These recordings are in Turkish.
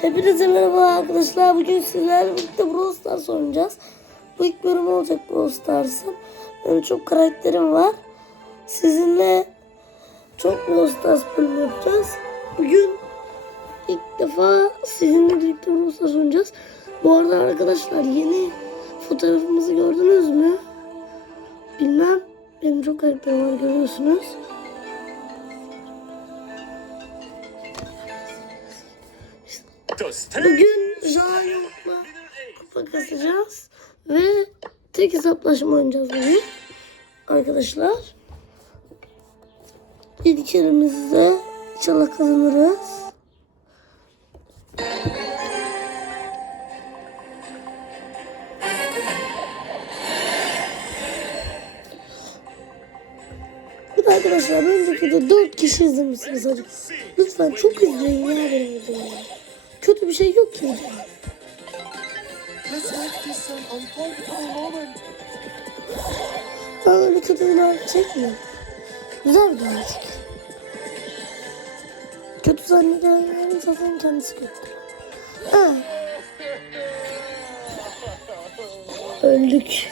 Hepinize merhaba arkadaşlar. Bugün sizlerle birlikte Brawl Stars oynayacağız. Bu ilk bölüm olacak Brawl Stars'ın. Benim çok karakterim var. Sizinle çok Brawl Stars bölümü yapacağız. Bugün ilk defa sizinle birlikte Brawl Stars oynayacağız. Bu arada arkadaşlar yeni fotoğrafımızı gördünüz mü? Bilmem. Benim çok karakterim var görüyorsunuz. Bugün Jayok'la kupa kasacağız ve tek hesaplaşma oynayacağız bugün arkadaşlar. İlk elimizde inşallah kazanırız. Arkadaşlar önceki de 4 kişi izlemişsiniz hadi. Lütfen çok izleyin ya benim videomu. Kötü bir şey yok ki. Ben öyle kötü videolar çekmiyorum. Güzel videolar çek. Kötü zannedenlerin zaten kendisi kötü. Ha. Öldük.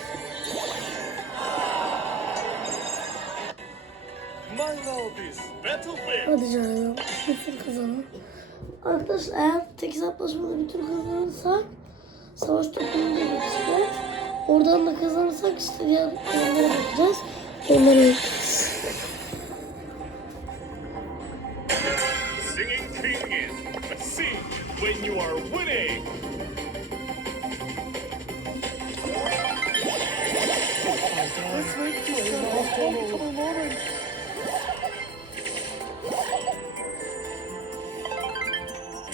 Hadi canım. Bir tur kazanalım. Arkadaşlar eğer tek hesaplaşmada bir tur kazanırsak savaş topuna da geçeceğiz. Oradan da kazanırsak işte diğer oyunlara bakacağız. Onlara bakacağız. Singing King is sing when you are winning. Let's make this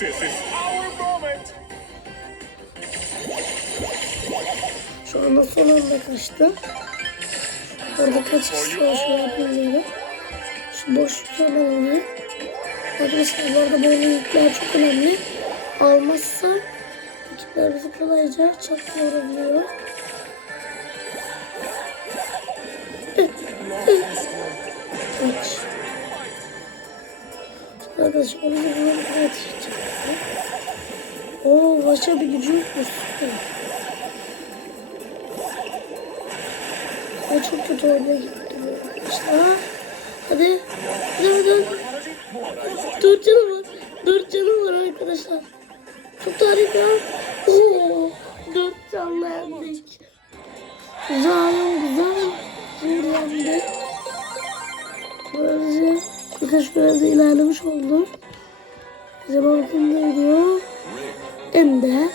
This is our moment. Şu anda son anda kaçtım. Orada kaç kişi savaşıyor bilmiyorum. Şu boşlukta ben alayım. Arkadaşlar bu arada böyle yükler çok önemli. Almazsa rakipler bizi kolayca çaktırabiliyor. Arkadaşlar onu da bulmak yetişecek. Oo başka bir gücü yokmuş. Ay çok kötü oraya gitti bu arkadaşlar. Hadi. Hadi hadi. Dört canım var. Dört canım var arkadaşlar. Çok harika. Oo, dört canla yendik. Güzel. Görevde ilerlemiş oldum. Acaba bakın ne diyor? Ender.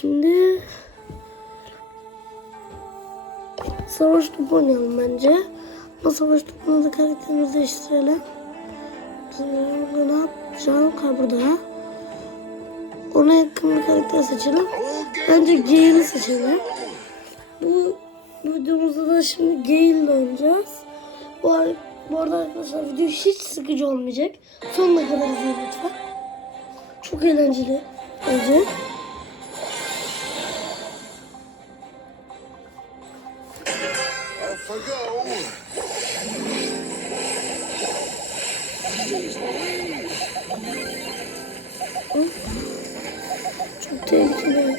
Şimdi Savaş topu oynayalım bence. Ama savaş topuna da karakterimizi değiştirelim. Şimdi ne yapacağım? Ha burada. Ona yakın bir karakter seçelim. Bence Gale'i seçelim. Bu, videomuzda da şimdi Gale'le oynayacağız. Bu, bu arada arkadaşlar video hiç sıkıcı olmayacak. Sonuna kadar izleyin lütfen. Çok eğlenceli olacak. Çok tehlikeli.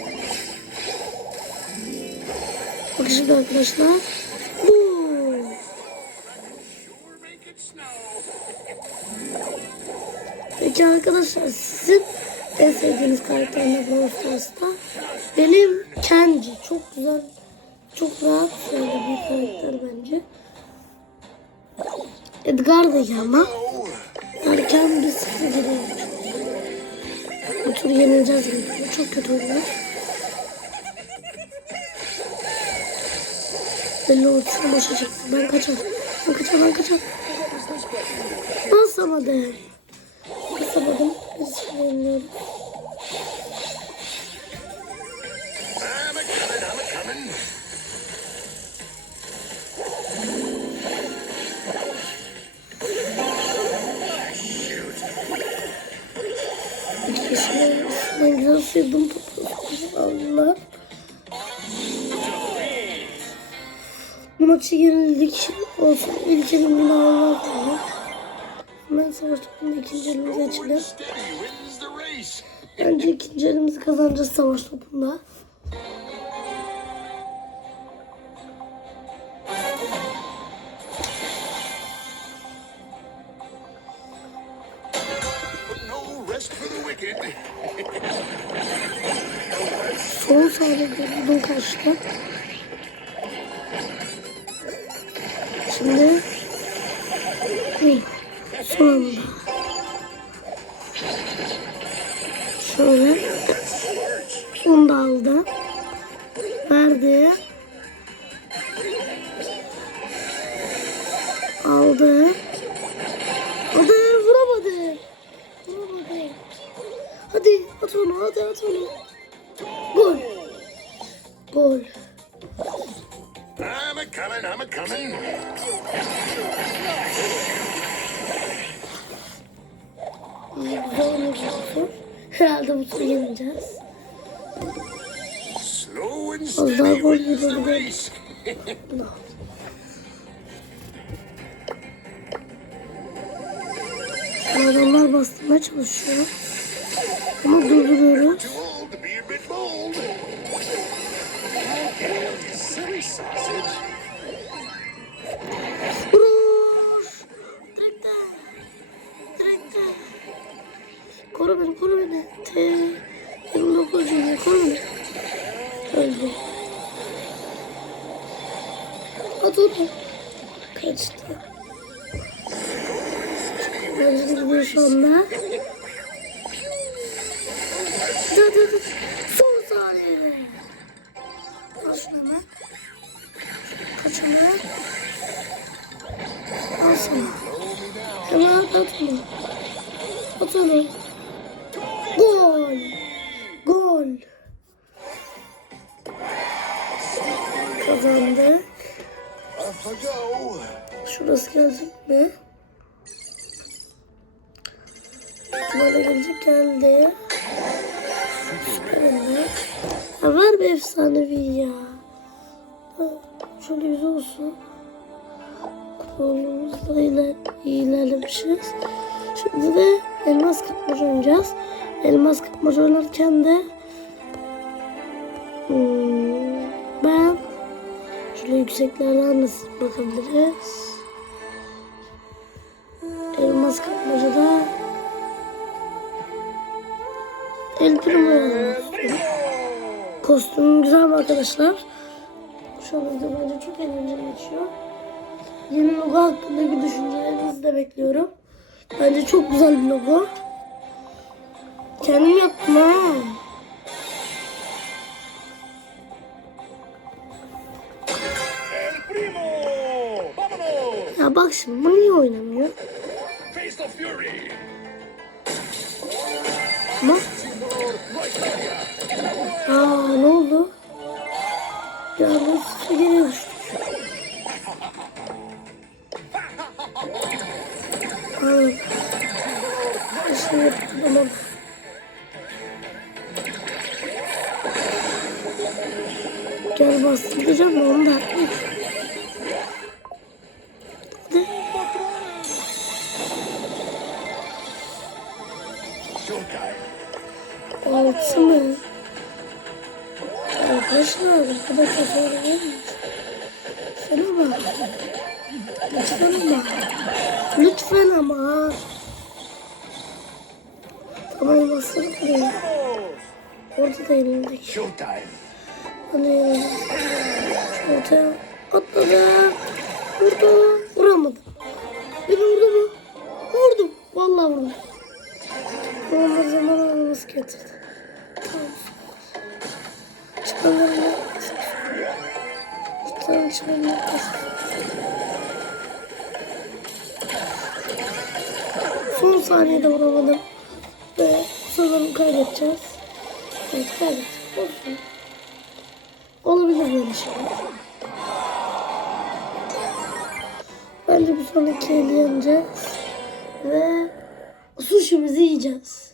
Bak şimdi arkadaşlar. Peki arkadaşlar sizin en sevdiğiniz karakter ne Brawl? Benim Kenji. Çok güzel. Çok rahat söyledi bir karakter bence. Edgar da iyi ama. Erken bir sıfır geliyor. Bu tur yenileceğiz gibi. Çok kötü oynuyor. Belli ultisini boşa çıktı. Ben kaçar. Ben kaçar, ben kaçar. Basamadım. A coming. İki kişi ben sürdüm topu. Aldılar. Bu maçı yenildik. Olsun. İlk elimini almak lazım. Hemen savaş topunda ikinci the race. Bence ikinci elimizi kazanacağız savaş topunda. Son saniye durdum kaçtı. Şimdi son anda. Şöyle onu da aldı. Verdi. Aldı. Aldı. Vuramadı. Vuramadı. Hadi at onu. Hadi at onu. Gol. Gol. I'm a coming, I'm a coming. İyi, Güzel oynuyorsun. Herhalde bu turu yeneceğiz. Steady gol race. Adamlar bastırmaya çalışıyor. Ama durduruyoruz. T. 29 cümle, koru beni. Öldü. At onu. Kaçtı. Şu anda. Hadi hadi hadi. Son saniye. Al şunu hemen. Kaç hemen. Al sana. Hemen at onu. Go. Şurası gelecek mi? Böyle gelecek geldi. Ya ver bir efsanevi ya. Şöyle güzel olsun. Oyunumuzda ile iyi ilerlemişiz. Şimdi de elmas kapmaca oynayacağız. Elmas kapmaca oynarken de hmm, ben şöyle yükseklerden de bakabiliriz. Elmas kapmacada El Primo. Kostümüm güzel mi arkadaşlar? Şu an bence çok eğlenceli geçiyor. Yeni logo hakkındaki düşüncelerinizi de bekliyorum. Bence çok güzel bir logo. Kendim yaptım ha. Şimdi bu niye oynamıyor? Ama Aa ne oldu? Ya nasıl geri düştük? Aa. Şimdi tamam. Gel bastıracağım onu da yapmayayım. Altı mı? Arkadaşlar bu kadar kötü oynayamıyoruz. Sana bak. Lütfen ama. Lütfen ama. Tamam bastırıp buraya. Orada da yenildik. Showtime. Hani ortaya atladım. Vurdu. Vuramadım. Beni vurdu mu? Vurdum. Vallahi vurdum. Normal zaman araması getirdi. Çıkalım. Lütfen çıkalım. Son saniyede vuramadım. Ve sanırım kaybedeceğiz. Evet kaybettik. Olsun. Olabilir böyle şeyler. Bence bir sonraki eli yeneceğiz. Ve sushi'mizi yiyeceğiz.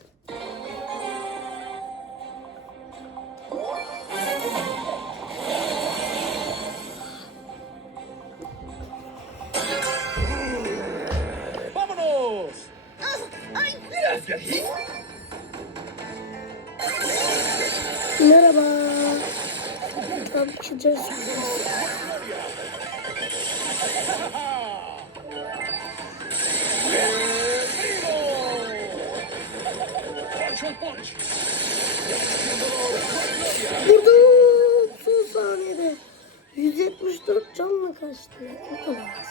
Merhaba. Tam çıkacağız. Burada son saniyede 174 canla kaçtı. O kadar.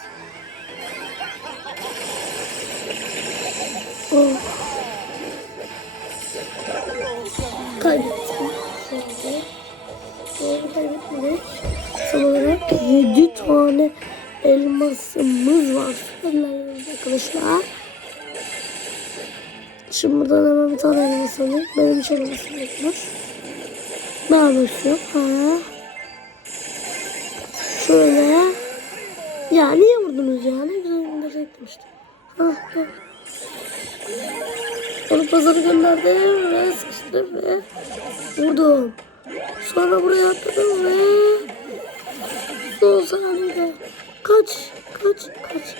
Elmasımız var. Süperler arkadaşlar. Şimdi buradan hemen bir tane elmas alayım. Benim hiç elmasım yokmuş. Ne yapıyorsun? Ha. Şöyle. Ya niye vurdunuz ya? Ne güzel gönderecektim işte. Ha gel. Onu pazarı gönderdim ve sıkıştırdım ve vurdum. Sonra buraya atladım ve son saniyede kaç kaç kaç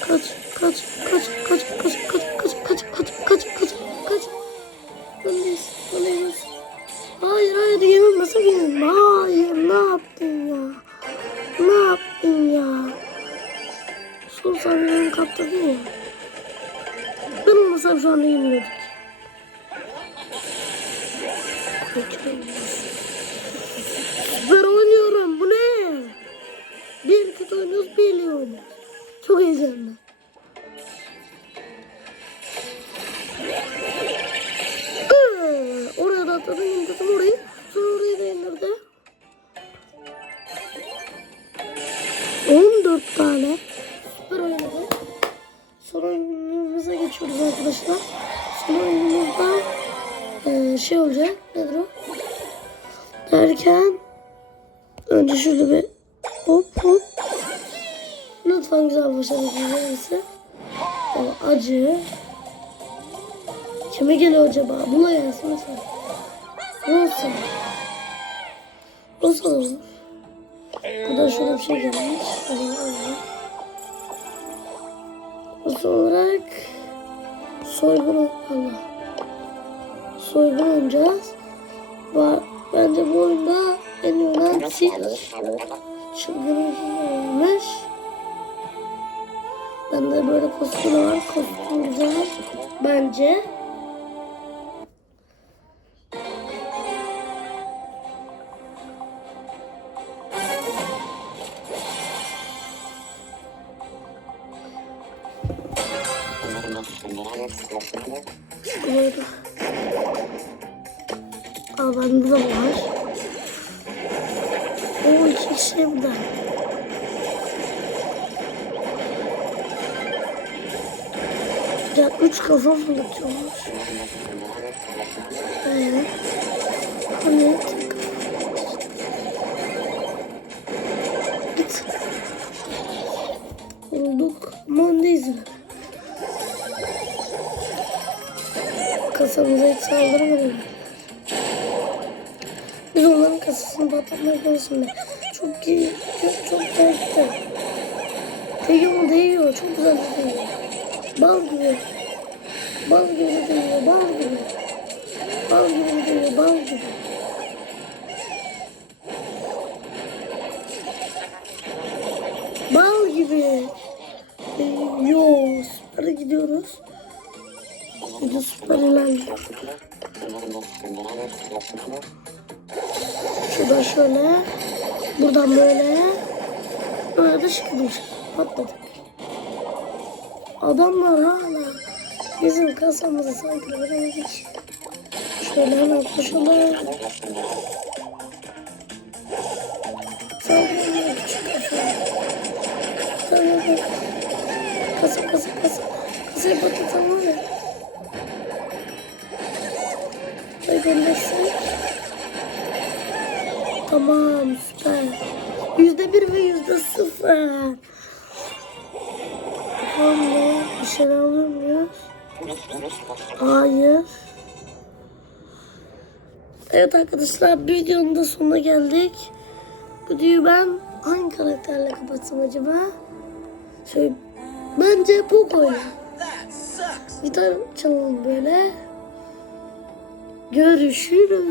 kaç kaç kaç kaç kaç kaç kaç kaç kaç kaç kaç kaç Öndeyiz, öndeyiz. Hayır hayır yemem masa yemem. Hayır ne yaptın ya? Ne yaptın ya? Son saniyeden kaptırdın ya. Ben olmasam şu anda yeniliyorduk. Ben oynuyoruz, bir iyi oynuyoruz. Çok heyecanlı. Ee, Oraya da atladım, indirdim orayı. Sonra orayı da indirdi. 14 tane süper oynadı. Son oyunumuza geçiyoruz arkadaşlar. Son oyunumuzda eee, şey olacak. Nedir o? Derken önce şurada bir Kime geliyor acaba? Buna gelsin lütfen. Rosa. Rosa olur. Burada şöyle bir şey gelmiş. Rosa olarak soygun Allah. Soygun oynayacağız. Var. Bence bu oyunda en iyi olan Seeker. Çılgın olmuş. Bende böyle kostümü var. Kostüm güzel. Bence. Ya üç kafa fırlatıyormuş. Ee, hani Git. Olduk. Mondayız. Kasamıza hiç saldırmadım. Biz onların kasasını patlatmaya konusunda çok iyi, çok, çok korktu. Değiyor mu değiyor, çok güzel değiyor. Bal gibi. Bal gibi değiyor, bal gibi. Bal gibi değiyor, bal gibi. Bal gibi. Değiyor. Süper gidiyoruz. Bir de süper ilerliyor. Şuradan şöyle. Buradan böyle. Böyle de çıkmış. Patladık. Adamlar hala bizim kasamızı sanki veremedik. Şöyle hemen koşalım. Saldırıyor küçük kafa. Tamam. Kasa kasa kasa. Kasayı patlatalım ya. Şöyle göndersin. Tamam süper. Yüzde bir ve yüzde sıfır. Mı? Bir şeyler alıyor muyuz? Hayır. Evet arkadaşlar videonun da sonuna geldik. Videoyu ben hangi karakterle kapatsam acaba? Şöyle, bence Poco'yla. Gitar çalalım böyle. Görüşürüz.